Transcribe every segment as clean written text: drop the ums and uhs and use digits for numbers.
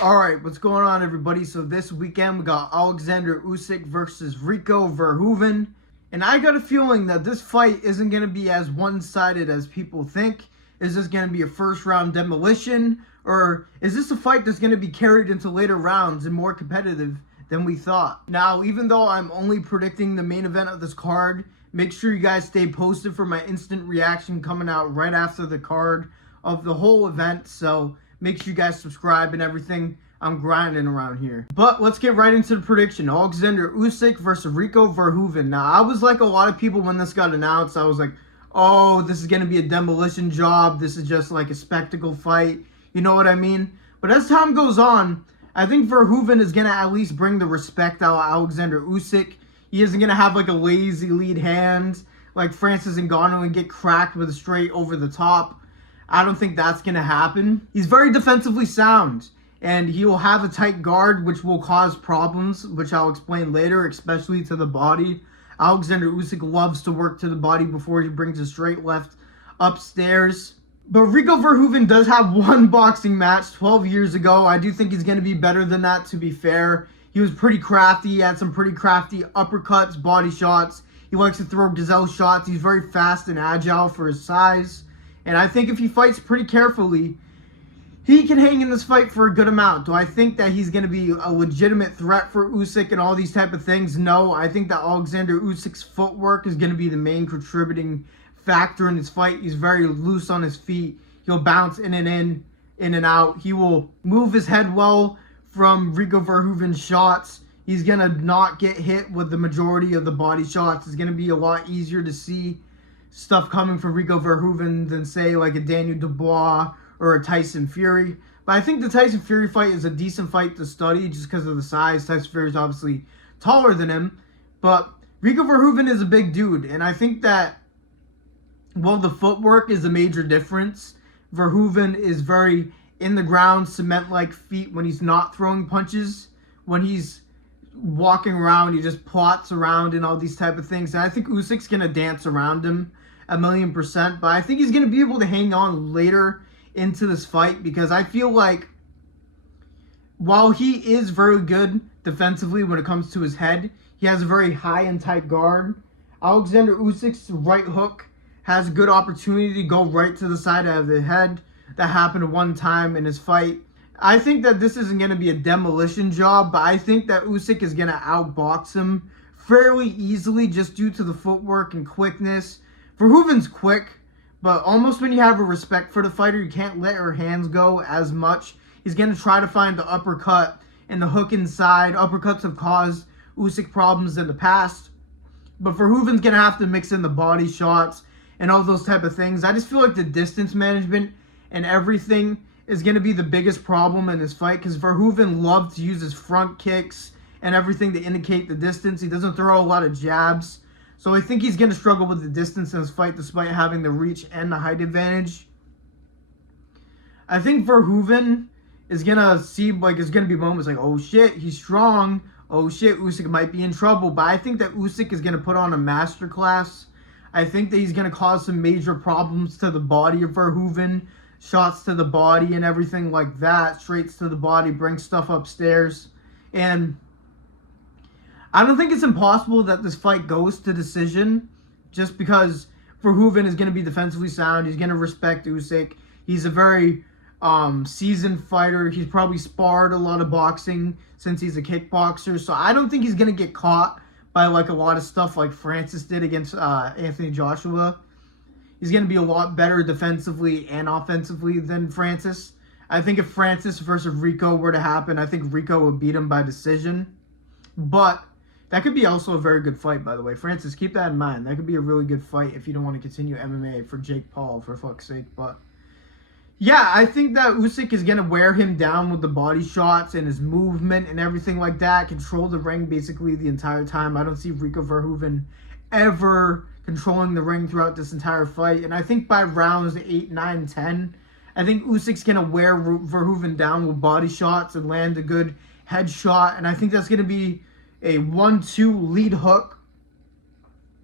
Alright, what's going on, everybody? So this weekend we got Oleksandr Usyk versus Rico Verhoeven. And I got a feeling that this fight isn't going to be as one-sided as people think. Is this going to be a first-round demolition? Or is this a fight that's going to be carried into later rounds and more competitive than we thought? Now, even though I'm only predicting the main event of this card, make sure you guys stay posted for my instant reaction coming out right after the card of the whole event. So make sure you guys subscribe and everything. I'm grinding around here. But let's get right into the prediction. Oleksandr Usyk versus Rico Verhoeven. Now, I was like a lot of people when this got announced. I was like, oh, this is going to be a demolition job. This is just like a spectacle fight. You know what I mean? But as time goes on, I think Verhoeven is going to at least bring the respect out of Oleksandr Usyk. He isn't going to have like a lazy lead hand like Francis Ngannou and get cracked with a straight over the top. I don't think that's going to happen. He's very defensively sound, and he will have a tight guard, which will cause problems, which I'll explain later, especially to the body. Oleksandr Usyk loves to work to the body before he brings a straight left upstairs. But Rico Verhoeven does have one boxing match 12 years ago. I do think he's going to be better than that, to be fair. He was pretty crafty. He had some pretty crafty uppercuts, body shots. He likes to throw gazelle shots. He's very fast and agile for his size. And I think if he fights pretty carefully, he can hang in this fight for a good amount. Do I think that he's going to be a legitimate threat for Usyk and all these type of things? No. I think that Oleksandr Usyk's footwork is going to be the main contributing factor in this fight. He's very loose on his feet. He'll bounce in and out. He will move his head well from Rico Verhoeven's shots. He's going to not get hit with the majority of the body shots. It's going to be a lot easier to see stuff coming from Rico Verhoeven than, say, like a Daniel Dubois or a Tyson Fury. But I think the Tyson Fury fight is a decent fight to study just because of the size. Tyson Fury is obviously taller than him. But Rico Verhoeven is a big dude. And I think that, well, the footwork is a major difference. Verhoeven is very in-the-ground, cement-like feet when he's not throwing punches. When he's walking around, he just plots around and all these type of things. And I think Usyk's going to dance around him 1,000,000%. But I think he's going to be able to hang on later into this fight, because I feel like while he is very good defensively when it comes to his head, he has a very high and tight guard. Oleksandr Usyk's right hook has a good opportunity to go right to the side of the head. That happened one time in his fight. I think that this isn't going to be a demolition job, but I think that Usyk is going to outbox him fairly easily just due to the footwork and quickness. Verhoeven's quick, but almost when you have a respect for the fighter, you can't let her hands go as much. He's going to try to find the uppercut and the hook inside. Uppercuts have caused Usyk problems in the past, but Verhoeven's going to have to mix in the body shots and all those type of things. I just feel like the distance management and everything is going to be the biggest problem in this fight, because Verhoeven loves to use his front kicks and everything to indicate the distance. He doesn't throw a lot of jabs. So I think he's going to struggle with the distance in this fight despite having the reach and the height advantage. I think Verhoeven is going to see, like, there's going to be moments like, oh shit, he's strong. Oh shit, Usyk might be in trouble. But I think that Usyk is going to put on a masterclass. I think that he's going to cause some major problems to the body of Verhoeven. Shots to the body and everything like that. Straights to the body, bring stuff upstairs. And I don't think it's impossible that this fight goes to decision, just because Verhoeven is going to be defensively sound. He's going to respect Usyk. He's a very seasoned fighter. He's probably sparred a lot of boxing since he's a kickboxer. So I don't think he's going to get caught by like a lot of stuff like Francis did against Anthony Joshua. He's going to be a lot better defensively and offensively than Francis. I think if Francis versus Rico were to happen, I think Rico would beat him by decision. But that could be also a very good fight, by the way. Francis, keep that in mind. That could be a really good fight if you don't want to continue MMA for Jake Paul, for fuck's sake. But yeah, I think that Usyk is going to wear him down with the body shots and his movement and everything like that. Control the ring basically the entire time. I don't see Rico Verhoeven ever controlling the ring throughout this entire fight. And I think by rounds 8, 9, 10, I think Usyk's going to wear Verhoeven down with body shots and land a good headshot. And I think that's going to be a 1-2 lead hook,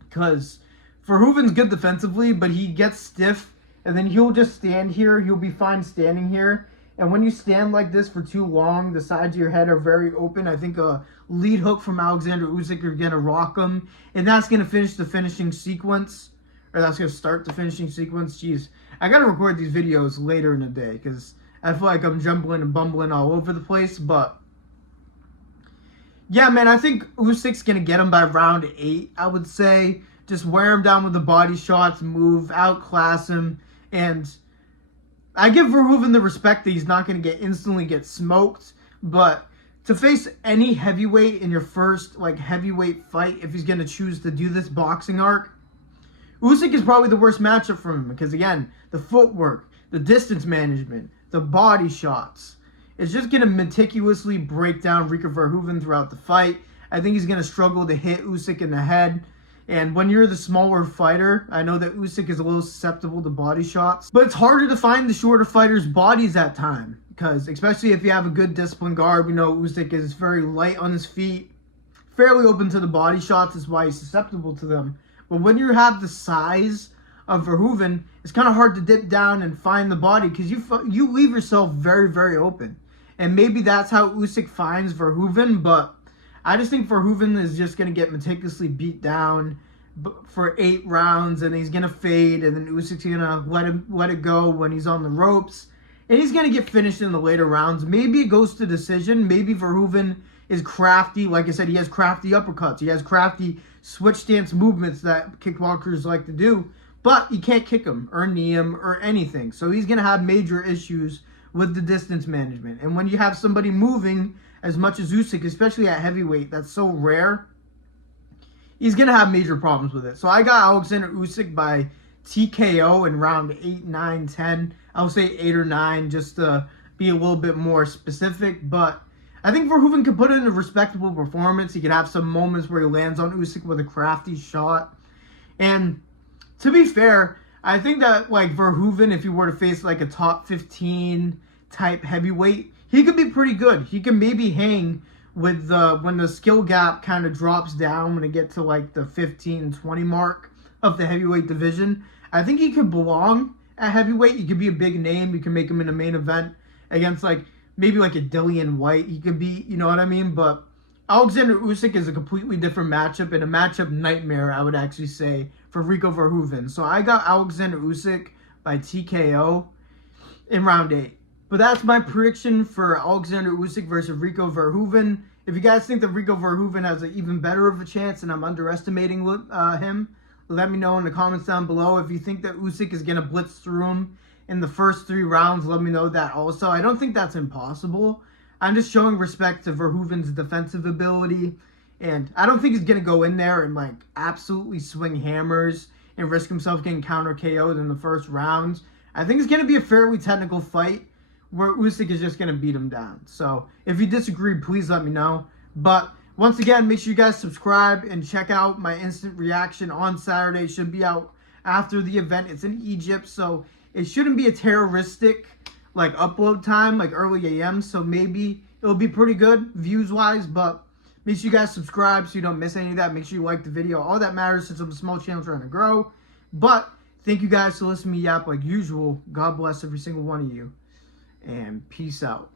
because Verhoeven's good defensively, but he gets stiff, and then he'll just stand here. He'll be fine standing here, And when you stand like this for too long, the sides of your head are very open. I think a lead hook from Oleksandr Usyk are going to rock him. And that's going to finish the finishing sequence. Or that's going to start the finishing sequence. Jeez, I got to record these videos later in the day because I feel like I'm jumbling and bumbling all over the place. But yeah, man, I think Usyk's going to get him by round 8, I would say. Just wear him down with the body shots, move, outclass him. And I give Verhoeven the respect that he's not going to instantly get smoked. But to face any heavyweight in your first heavyweight fight, if he's going to choose to do this boxing arc, Usyk is probably the worst matchup for him. Because again, the footwork, the distance management, the body shots. It's just going to meticulously break down Rico Verhoeven throughout the fight. I think he's going to struggle to hit Usyk in the head. And when you're the smaller fighter, I know that Usyk is a little susceptible to body shots. But it's harder to find the shorter fighters' bodies at time. Because especially if you have a good disciplined guard, we know Usyk is very light on his feet. Fairly open to the body shots is why he's susceptible to them. But when you have the size of Verhoeven, it's kind of hard to dip down and find the body. Because you leave yourself very, very open. And maybe that's how Usyk finds Verhoeven, but I just think Verhoeven is just going to get meticulously beat down for 8 rounds, and he's going to fade, and then Usyk's going to let it go when he's on the ropes, and he's going to get finished in the later rounds. Maybe it goes to decision. Maybe Verhoeven is crafty. Like I said, he has crafty uppercuts. He has crafty switch stance movements that kickboxers like to do, but he can't kick him or knee him or anything. So he's going to have major issues with the distance management. And when you have somebody moving as much as Usyk, especially at heavyweight, that's so rare, he's going to have major problems with it. So I got Oleksandr Usyk by TKO in round 8, 9, 10. I'll say 8 or 9 just to be a little bit more specific. But I think Verhoeven could put in a respectable performance. He could have some moments where he lands on Usyk with a crafty shot. And to be fair, I think that Verhoeven, if he were to face a top 15 type heavyweight, he could be pretty good. He can maybe hang with when the skill gap kind of drops down when it gets to the 15-20 mark of the heavyweight division. I think he could belong at heavyweight. He could be a big name. You can make him in a main event against maybe a Dillian White. He could be, you know what I mean? But Oleksandr Usyk is a completely different matchup, and a matchup nightmare, I would actually say, for Rico Verhoeven. So I got Oleksandr Usyk by TKO in round 8. But that's my prediction for Oleksandr Usyk versus Rico Verhoeven. If you guys think that Rico Verhoeven has an even better of a chance and I'm underestimating him, let me know in the comments down below. If you think that Usyk is going to blitz through him in the first 3 rounds, let me know that also. I don't think that's impossible. I'm just showing respect to Verhoeven's defensive ability. And I don't think he's going to go in there and absolutely swing hammers and risk himself getting counter KO'd in the first rounds. I think it's going to be a fairly technical fight where Usyk is just going to beat him down. So if you disagree, please let me know. But once again, make sure you guys subscribe and check out my instant reaction on Saturday. It should be out after the event. It's in Egypt, so it shouldn't be a terroristic upload time, early AM. So maybe it'll be pretty good views-wise, but make sure you guys subscribe so you don't miss any of that. Make sure you like the video. All that matters since I'm a small channel trying to grow. But thank you guys for listening to me yap like usual. God bless every single one of you. And peace out.